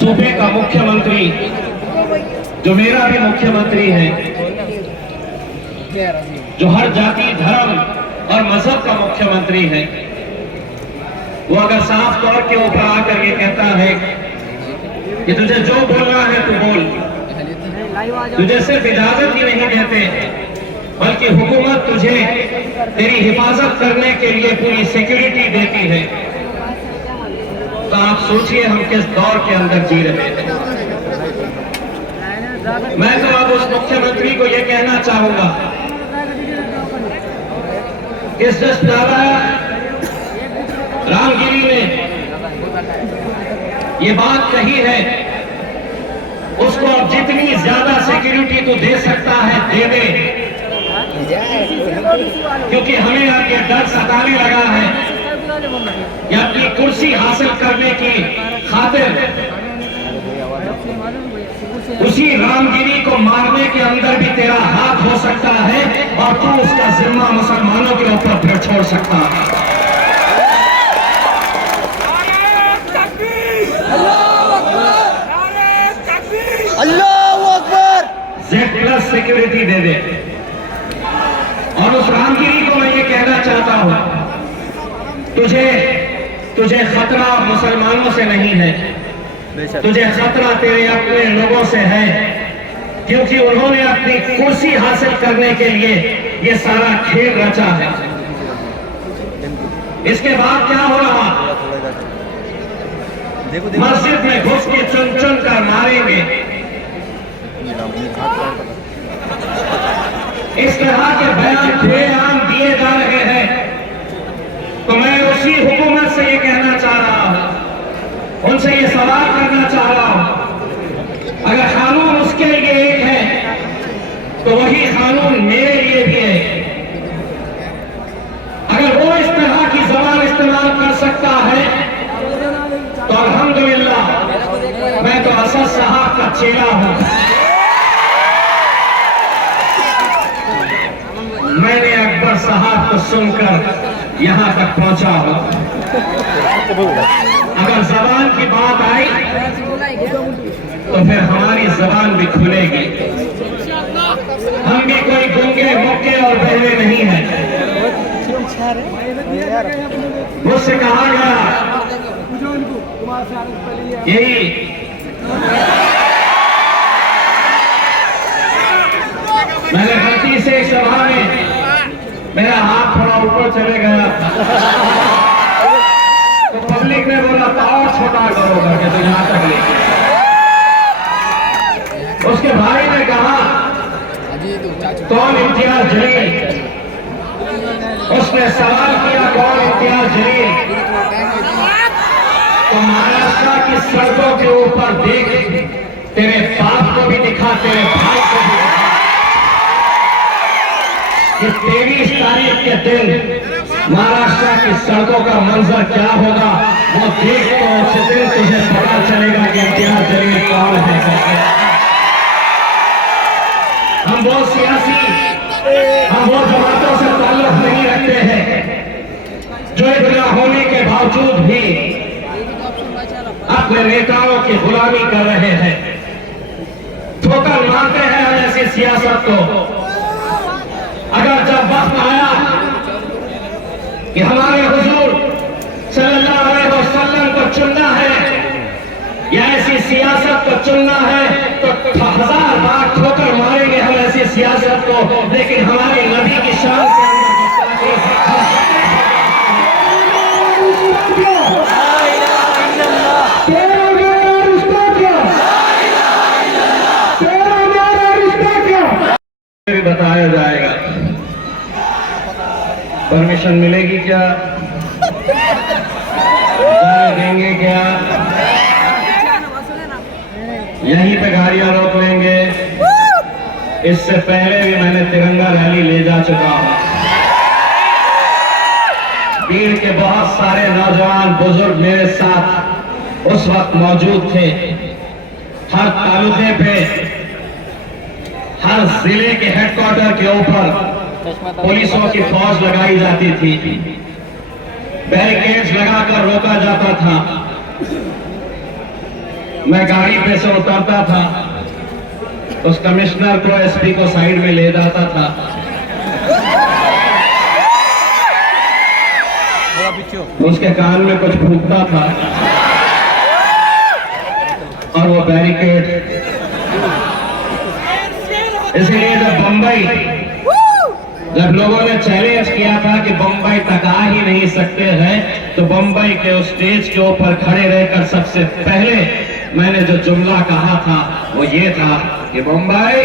सूबे का मुख्यमंत्री, जो मेरा भी मुख्यमंत्री है, जो हर जाति धर्म और मजहब का मुख्यमंत्री है, वो अगर साफ तौर के ऊपर आकर ये कहता है कि तुझे जो बोलना है तू बोल, तुझे सिर्फ इजाजत ही नहीं देते बल्कि हुकूमत तुझे तेरी हिफाजत करने के लिए पूरी सिक्योरिटी देती है, तो आप सोचिए हम किस दौर के अंदर जी रहे हैं। मैं तो अब उस मुख्यमंत्री को यह कहना चाहूंगा, इस जिस नारा रामगिरी ने ये बात कही है, उसको अब जितनी ज्यादा सिक्योरिटी तो दे सकता है दे दे, क्योंकि हमें अब ये डर सताने लगा है कि अपनी कुर्सी हासिल करने की खातिर उसी रामगिरी को मारने के अंदर भी तेरा हाथ हो सकता है और तू उसका जिम्मा मुसलमानों के ऊपर फिर छोड़ सकता है। अल्लाहू अकबर। Z+ सिक्योरिटी दे दे। और उस रामगिरी को मैं ये कहना चाहता हूं, तुझे खतरा मुसलमानों से नहीं है, तुझे खतरा तेरे अपने लोगों से है, क्योंकि उन्होंने अपनी कुर्सी हासिल करने के लिए ये सारा खेल रचा है। इसके बाद क्या हो रहा, मस्जिद में घुस के चुन चुन कर मारेंगे। इस तरह के बयान खुलेआम दिए जा रहे हैं, तो मैं उसी हुकूमत से ये कहना चाह रहा हूं, उनसे ये सवाल करना चाह रहा हूं, अगर कानून उसके लिए एक है तो वही कानून मेरे लिए भी है। अगर वो इस तरह की जबान इस्तेमाल कर सकता है तो अल्हम्दुलिल्लाह, मैं तो असद साहब का चेला हूं। मैंने अकबर साहब को सुनकर यहां तक पहुंचा हूं। अगर जबान की बात आई तो फिर हमारी जबान भी खुलेगी। हम भी कोई गूंगे मुक्के और बहरे नहीं हैं। मुझसे कहा गया यही मैंने गलती से एक सभा में मेरा हाथ थोड़ा ऊपर चले गया तो पब्लिक ने बोला और छोटा करो करके, तो यहां तक लेके उसके भाई ने कहा कौन इम्तियाज जलील, उसने सवाल किया कौन इम्तियाज जलील, तो महाराष्ट्र की सड़कों के ऊपर देख, तेरे बाप को भी दिखा, तेरे भाई को भी दिखा कि 23 तारीख के दिन महाराष्ट्र की सड़कों का मंजर क्या होगा, वो देख तो उस दिन तुझे पता चलेगा कि इम्तियाज जलील कौन है करके। हम वो सियासी, हम वो जमातों से ताल्लुक नहीं रखते हैं जो इतना होने के बावजूद भी अपने नेताओं की गुलामी कर रहे हैं, ठोकर मारते हैं ऐसी सियासत को। अगर जब वक्त आया कि हमारे हुजूर सल्लल्लाहु अलैहि वसल्लम को चुनना है या ऐसी सियासत को चुनना है, तो 1000 बार ठोकर मारेंगे हम ऐसी सियासत को, लेकिन हमारे नबी की शान के अंदर बताया जाएगा। परमिशन मिलेगी क्या, जाने देंगे क्या, यहीं पे गाड़ियां रोक लेंगे। इससे पहले भी मैंने तिरंगा रैली ले जा चुका हूं। भीड़ के बहुत सारे नौजवान बुजुर्ग मेरे साथ उस वक्त मौजूद थे। हर तालुके पे, हर जिले के हेडक्वार्टर के ऊपर पुलिसों की फौज लगाई जाती थी, बैरिकेड्स बैरिकेड्स लगाकर रोका जाता था। मैं गाड़ी पे से उतरता था, उस कमिश्नर को, एसपी को साइड में ले जाता था, उसके कान में कुछ फूंकता था और वो बैरिकेड। इसलिए जब लोगों ने चैलेंज किया था कि बंबई तक आ ही नहीं सकते हैं, तो बंबई के उस स्टेज के ऊपर खड़े रहकर सबसे पहले मैंने जो जुमला कहा था वो ये था कि बंबई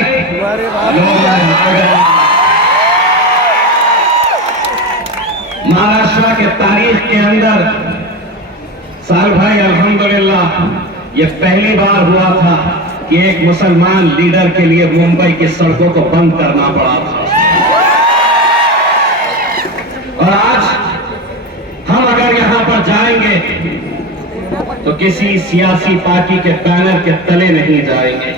महाराष्ट्र के तारीख के अंदर साल भाई अल्हम्दुलिल्लाह ये पहली बार हुआ था कि एक मुसलमान लीडर के लिए मुंबई की सड़कों को बंद करना पड़ा था। और आज हम अगर यहां पर जाएंगे तो किसी सियासी पार्टी के बैनर के तले नहीं जाएंगे,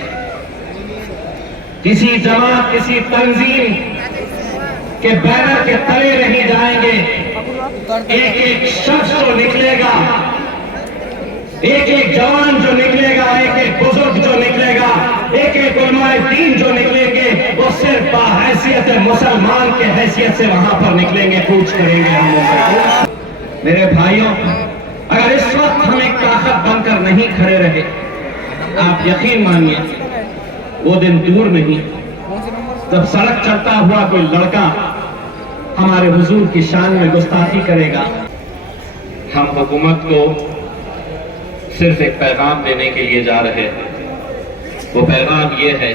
किसी जमात, किसी तंजीम के बैनर के तले नहीं जाएंगे। एक एक शख्स जो निकलेगा, एक एक जवान जो निकलेगा, एक एक बुजुर्ग जो निकलेगा, एक एक उलमाए दीन जो निकलेंगे, वो सिर्फ बाहैसियत मुसलमान के हैसियत से वहां पर निकलेंगे, कूच करेंगे हम। मेरे भाइयों, अगर इस वक्त हम एक ताकत बनकर नहीं खड़े रहे, आप यकीन मानिए वो दिन दूर नहीं जब सड़क चलता हुआ कोई लड़का हमारे हुजूर की शान में गुस्ताखी करेगा। हम हुकूमत को सिर्फ एक पैगाम देने के लिए जा रहे हैं। वो पैगाम ये है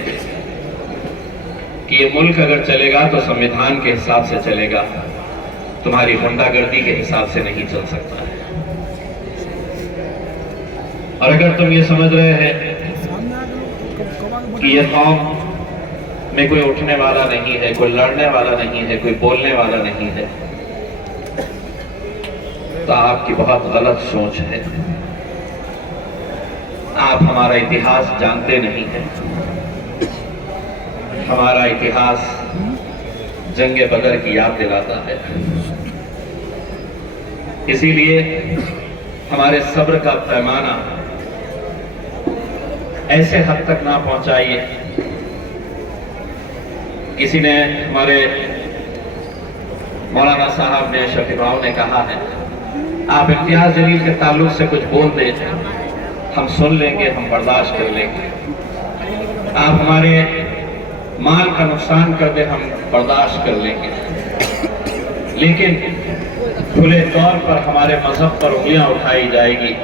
कि ये मुल्क अगर चलेगा तो संविधान के हिसाब से चलेगा, तुम्हारी गुंडागर्दी के हिसाब से नहीं चल सकता है। और अगर तुम ये समझ रहे हैं कि ये कौम में कोई उठने वाला नहीं है, कोई लड़ने वाला नहीं है, कोई बोलने वाला नहीं है, तो आपकी बहुत गलत सोच है। आप हमारा इतिहास जानते नहीं हैं। हमारा इतिहास जंगे बदर की याद दिलाता है। इसीलिए हमारे सब्र का पैमाना ऐसे हद तक ना पहुंचाइए। किसी ने, हमारे मौलाना साहब ने, शफी भाव ने कहा है, आप इम्तियाज जलील के ताल्लुक से कुछ बोल दें, हम सुन लेंगे, हम बर्दाश्त कर लेंगे। आप हमारे माल का नुकसान कर दे, हम बर्दाश्त कर लेंगे, लेकिन खुले तौर पर हमारे मजहब पर उंगलियां उठाई जाएगी।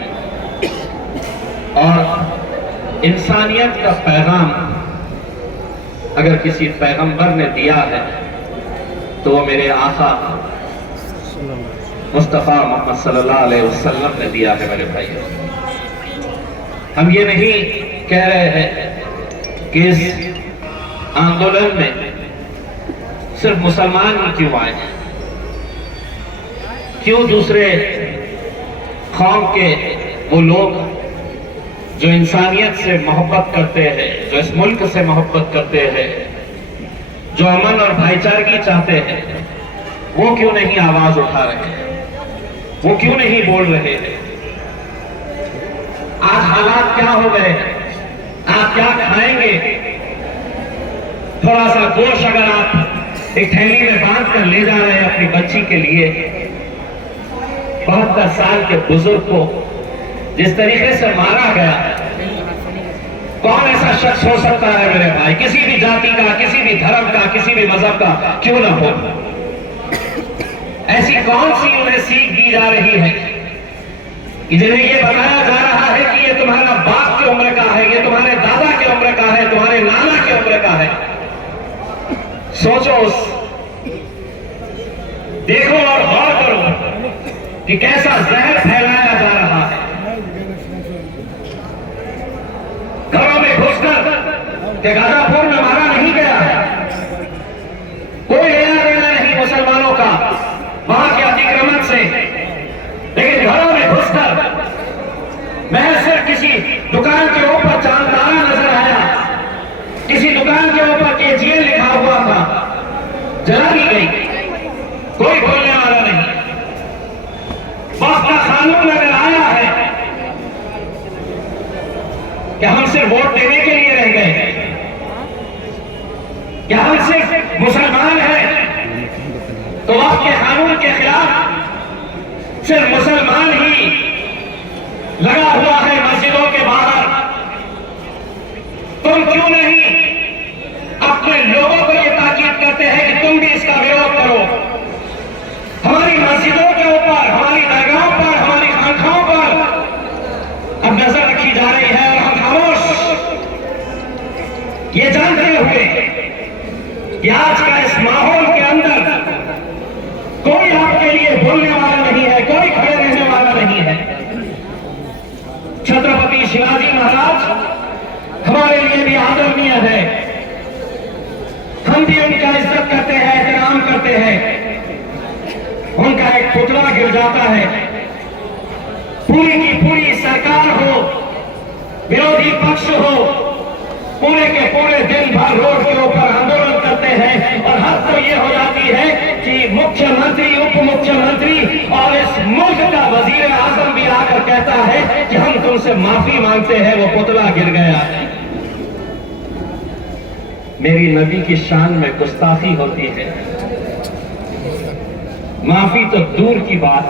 और इंसानियत का पैगाम अगर किसी पैगंबर ने दिया है तो वो मेरे आका मुस्तफा मोहम्मद सल्लल्लाहु अलैहि वसल्लम ने दिया है। मेरे भाइयों, हम ये नहीं कह रहे हैं कि इस आंदोलन में सिर्फ मुसलमान ही क्यों आए, क्यों दूसरे कौम के वो लोग जो इंसानियत से मोहब्बत करते हैं, जो इस मुल्क से मोहब्बत करते हैं, जो अमन और भाईचारगी चाहते हैं, वो क्यों नहीं आवाज उठा रहे हैं, वो क्यों नहीं बोल रहे हैं। आज हालात क्या हो गए, आप क्या खाएंगे? थोड़ा सा गोश्त अगर आप एक थैली में बांध कर ले जा रहे हैं अपनी बच्ची के लिए, 72 साल के बुजुर्ग को जिस तरीके से मारा गया, कौन ऐसा शख्स हो सकता है मेरे भाई, किसी भी जाति का, किसी भी धर्म का, किसी भी मजहब का क्यों ना हो, ऐसी कौन सी उन्हें सीख दी जा रही है कि जिन्हें ये बताया जा रहा है कि ये तुम्हारा बाप की उम्र का है, ये तुम्हारे दादा की उम्र का है, तुम्हारे नाना की उम्र का है। सोचो, देखो और गौर करो कि कैसा जहर फैलाया जा रहा है। घरों में घुसकर के गाजापुर में मारा नहीं गया है, कोई लेना देना नहीं मुसलमानों का वहां के अतिक्रमण से, लेकिन घरों में घुसकर महज सिर्फ किसी दुकान के ऊपर चांदतारा नजर आया, किसी दुकान के ऊपर केजीएल लिखा हुआ था, जला दी गई, कोई बोलने वाला नहीं। वक्त का कानून अगर आया है कि हम सिर्फ वोट देने के लिए रह गए हैं, क्या हम सिर्फ मुसलमान हैं तो वक्त के कानून के खिलाफ सिर्फ मुसलमान ही लगा हुआ है मस्जिदों के बाहर? तुम क्यों नहीं अपने लोगों को यह ताकीद करते हैं कि तुम भी इसका विरोध करो? हमारी मस्जिदों के ऊपर, हमारी दरगाहों पर, हमारी खानखाओं पर अब नजर रखी जा रही है और हम खामोश ये जानते हुए कि आज का इस माहौल के अंदर कोई आपके लिए बोलने वाला नहीं है, कोई खड़े रहने वाला नहीं है। छत्रपति शिवाजी महाराज हमारे लिए भी आदरणीय है, हम भी उनका इज्जत करते हैं, एहतराम करते हैं। उनका एक पुतला गिर जाता है, पूरी की पूरी सरकार हो, विरोधी पक्ष हो, पूरे के पूरे दिन भर रोड के ऊपर आंदोलन करते हैं और हद तो ये हो जाती है कि मुख्यमंत्री, उप मुख्यमंत्री और इस मुल्क का वजीर आजम भी आकर कहता है कि हम तुमसे माफी मांगते हैं, वो पुतला गिर गया। मेरी नबी की शान में गुस्ताखी होती है, माफी तो दूर की बात,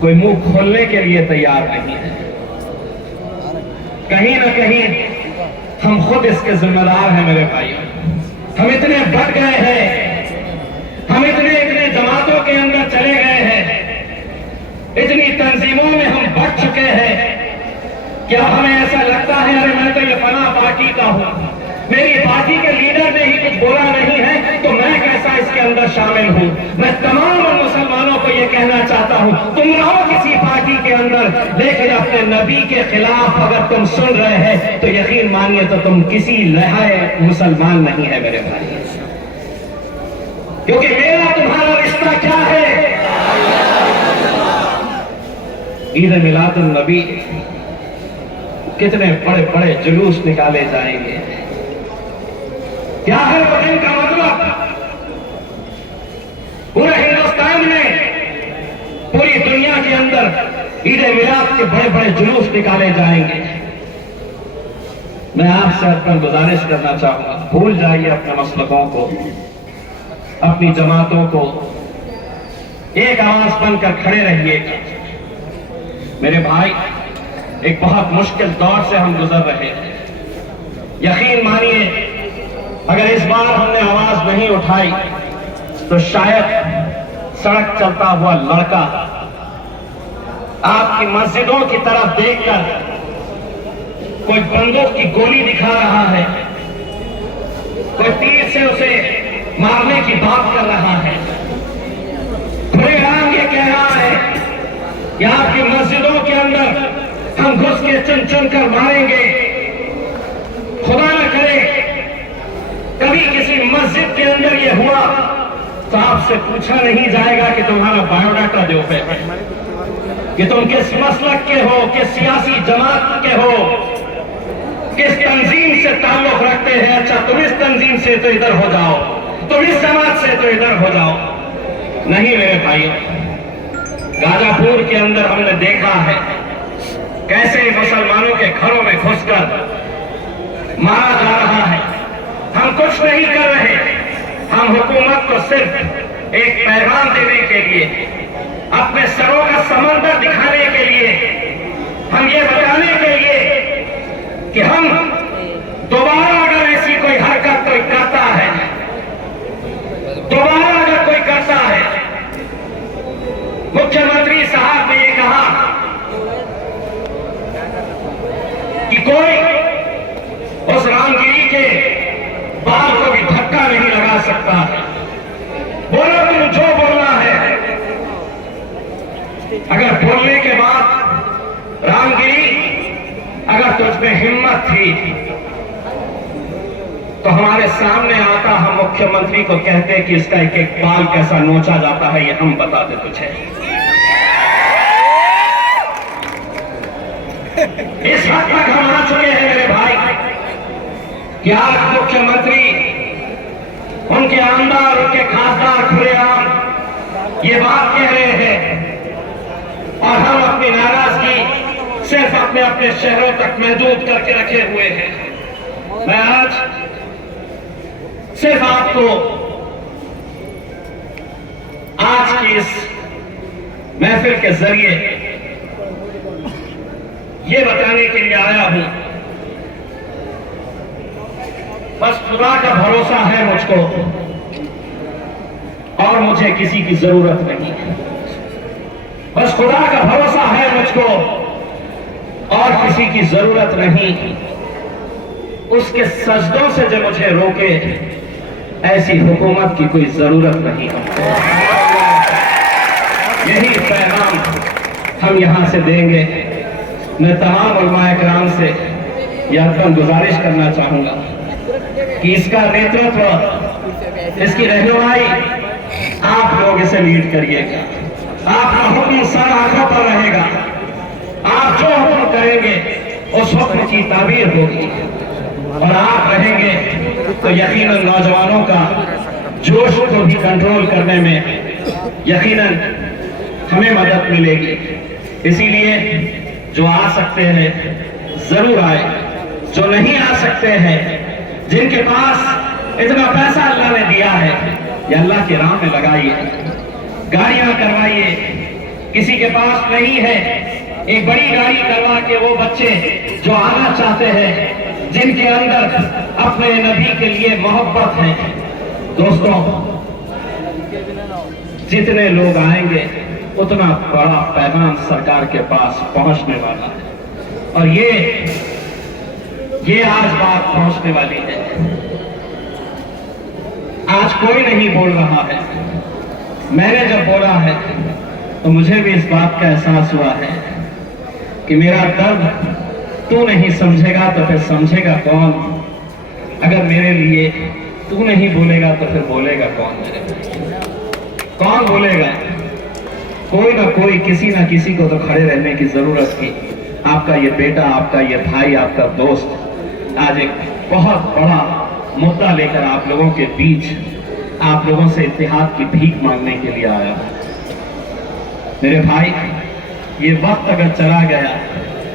कोई मुंह खोलने के लिए तैयार नहीं है। कहीं ना कहीं हम खुद इसके जिम्मेदार हैं मेरे भाई। हम इतने बढ़ गए हैं, हम इतने जमातों के अंदर चले गए हैं, इतनी तंजीमों में हम बढ़ चुके हैं कि अब हमें ऐसा लगता है अरे मैं तो ये फला पार्टी का हूं, मेरी पार्टी के लीडर ने ही कुछ बोला नहीं है तो मैं कैसा इसके अंदर शामिल हूं। मैं तमाम मुसलमानों को यह कहना चाहता हूं, तुम रहो किसी पार्टी के अंदर, लेकिन अपने नबी के खिलाफ अगर तुम सुन रहे हैं तो यकीन मानिए तो तुम किसी लहाए मुसलमान नहीं है मेरे भाई। क्योंकि मेरा तुम्हारा रिश्ता क्या है? ईद मिलादुन नबी कितने बड़े बड़े जुलूस निकाले जाएंगे, क्या है वो दिन का मतलब? पूरे हिंदुस्तान में, पूरी दुनिया के अंदर ईद मिलाद के बड़े बड़े जुलूस निकाले जाएंगे। मैं आपसे अपना गुजारिश करना चाहूंगा, भूल जाइए अपने मसलकों को, अपनी जमातों को, एक आवाज बनकर खड़े रहिएगा। मेरे भाई, एक बहुत मुश्किल दौर से हम गुजर रहे हैं। यकीन मानिए अगर इस बार हमने आवाज नहीं उठाई तो शायद सड़क चलता हुआ लड़का आपकी मस्जिदों की तरफ देखकर कोई बंदूक की गोली दिखा रहा है, कोई तीर से उसे मारने की बात कर रहा है, खुलेआम ये कह रहा है कि आपकी मस्जिदों के अंदर हम घुस के चुन चुन कर मारेंगे। खुदा न करे कभी किसी मस्जिद के अंदर यह हुआ तो आपसे पूछा नहीं जाएगा कि तुम्हारा बायोडाटा दो पे, कि तुम किस मसलक के हो, किस सियासी जमात के हो, किस तंजीम से ताल्लुक रखते हैं। अच्छा, तुम इस तंजीम से तो इधर हो जाओ, तुम इस जमात से तो इधर हो जाओ। नहीं मेरे भाइयों, गाजापुर के अंदर हमने देखा है कैसे मुसलमानों के घरों में घुसकर मारा जा रहा है। हम कुछ नहीं कर रहे, हम हुकूमत को सिर्फ एक पैगाम देने के लिए, अपने सरों का समंदर दिखाने के लिए, हम ये बताने के लिए कि हम दोबारा अगर ऐसी कोई हरकत कोई करता है, दोबारा अगर कोई करता है, मुख्यमंत्री साहब ने ये कहा कि कोई उस रामगिरी के बाल को भी धक्का नहीं लगा सकता। बोलो तुम जो बोलना है, अगर बोलने के बाद रामगिरी अगर तुझ में हिम्मत थी तो हमारे सामने आता, हम मुख्यमंत्री को कहते कि इसका एक एक बाल कैसा नोचा जाता है, ये हम बता दे तुझे। इस हद तक हम आ चुके हैं मेरे भाई कि आज मुख्यमंत्री, उनके आमदार, उनके खासदार खुलेआम ये बात कह रहे हैं अपने अपने शहरों तक महदूद करके रखे हुए हैं। मैं आज सिर्फ आपको आज की इस महफिल के जरिए ये बताने के लिए आया हूं, बस खुदा का भरोसा है मुझको और मुझे किसी की जरूरत नहीं। बस खुदा का भरोसा है मुझको और किसी की जरूरत नहीं। उसके सजदों से जो मुझे रोके, ऐसी हुकूमत की कोई जरूरत नहीं हमको। यही पैगाम हम यहां से देंगे। मैं तमाम उलमाए किराम से यह गुजारिश करना चाहूंगा कि इसका नेतृत्व, इसकी रहनुमाई आप लोग इसे लीड करिएगा। आपका हुक्म सर आंखों पर रहेगा। आप जो हुक्म करेंगे उस हुक्म की ताबीर होगी और आप रहेंगे तो यकीनन नौजवानों का जोश को भी कंट्रोल करने में यकीनन हमें मदद मिलेगी। इसीलिए जो आ सकते हैं जरूर आए, जो नहीं आ सकते हैं, जिनके पास इतना पैसा अल्लाह ने दिया है, या अल्लाह की राह में लगाइए, गाड़ियां करवाइए। किसी के पास नहीं है, एक बड़ी गाड़ी करवा के वो बच्चे जो आना चाहते हैं, जिनके अंदर अपने नबी के लिए मोहब्बत है, दोस्तों जितने लोग आएंगे उतना बड़ा पैगाम सरकार के पास पहुंचने वाला है। और ये आज बात पहुंचने वाली है। आज कोई नहीं बोल रहा है, मैंने जब बोला है तो मुझे भी इस बात का एहसास हुआ है कि मेरा दर्द तू नहीं समझेगा तो फिर समझेगा कौन? अगर मेरे लिए तू नहीं बोलेगा तो फिर बोलेगा कौन? कौन बोलेगा? कोई ना कोई, किसी ना किसी को तो खड़े रहने की जरूरत थी। आपका ये बेटा, आपका ये भाई, आपका दोस्त आज एक बहुत बड़ा मुद्दा लेकर आप लोगों के बीच, आप लोगों से इत्तेहाद की भीख मांगने के लिए आया। मेरे भाई, ये वक्त अगर चला गया,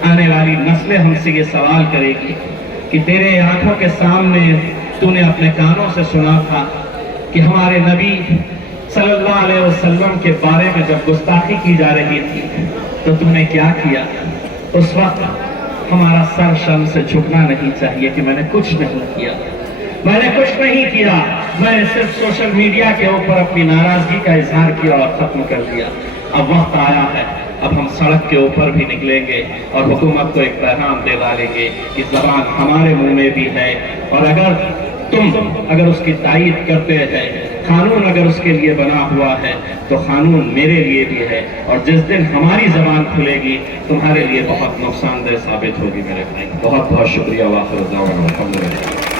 आने वाली नस्लें हमसे ये सवाल करेगी कि तेरे आंखों के सामने तूने अपने कानों से सुना था कि हमारे नबी सल्लल्लाहु अलैहि वसल्लम के बारे में जब गुस्ताखी की जा रही थी तो तुमने क्या किया? उस वक्त हमारा सर शर्म से झुकना नहीं चाहिए कि मैंने कुछ नहीं किया, मैंने कुछ नहीं किया, मैंने सिर्फ सोशल मीडिया के ऊपर अपनी नाराजगी का इजहार किया और खत्म कर दिया। अब वक्त आया है, अब हम सड़क के ऊपर भी निकलेंगे और हुकूमत को एक पैगाम दे डालेंगे कि ज़बान हमारे मुंह में भी है, और अगर उसकी तायीद करते हैं, कानून अगर उसके लिए बना हुआ है तो कानून मेरे लिए भी है। और जिस दिन हमारी जबान खुलेगी तुम्हारे लिए बहुत नुकसानदेह साबित होगी मेरे भाई। बहुत बहुत शुक्रिया। वाखिर दावाना अल्हम्दुलिल्लाह।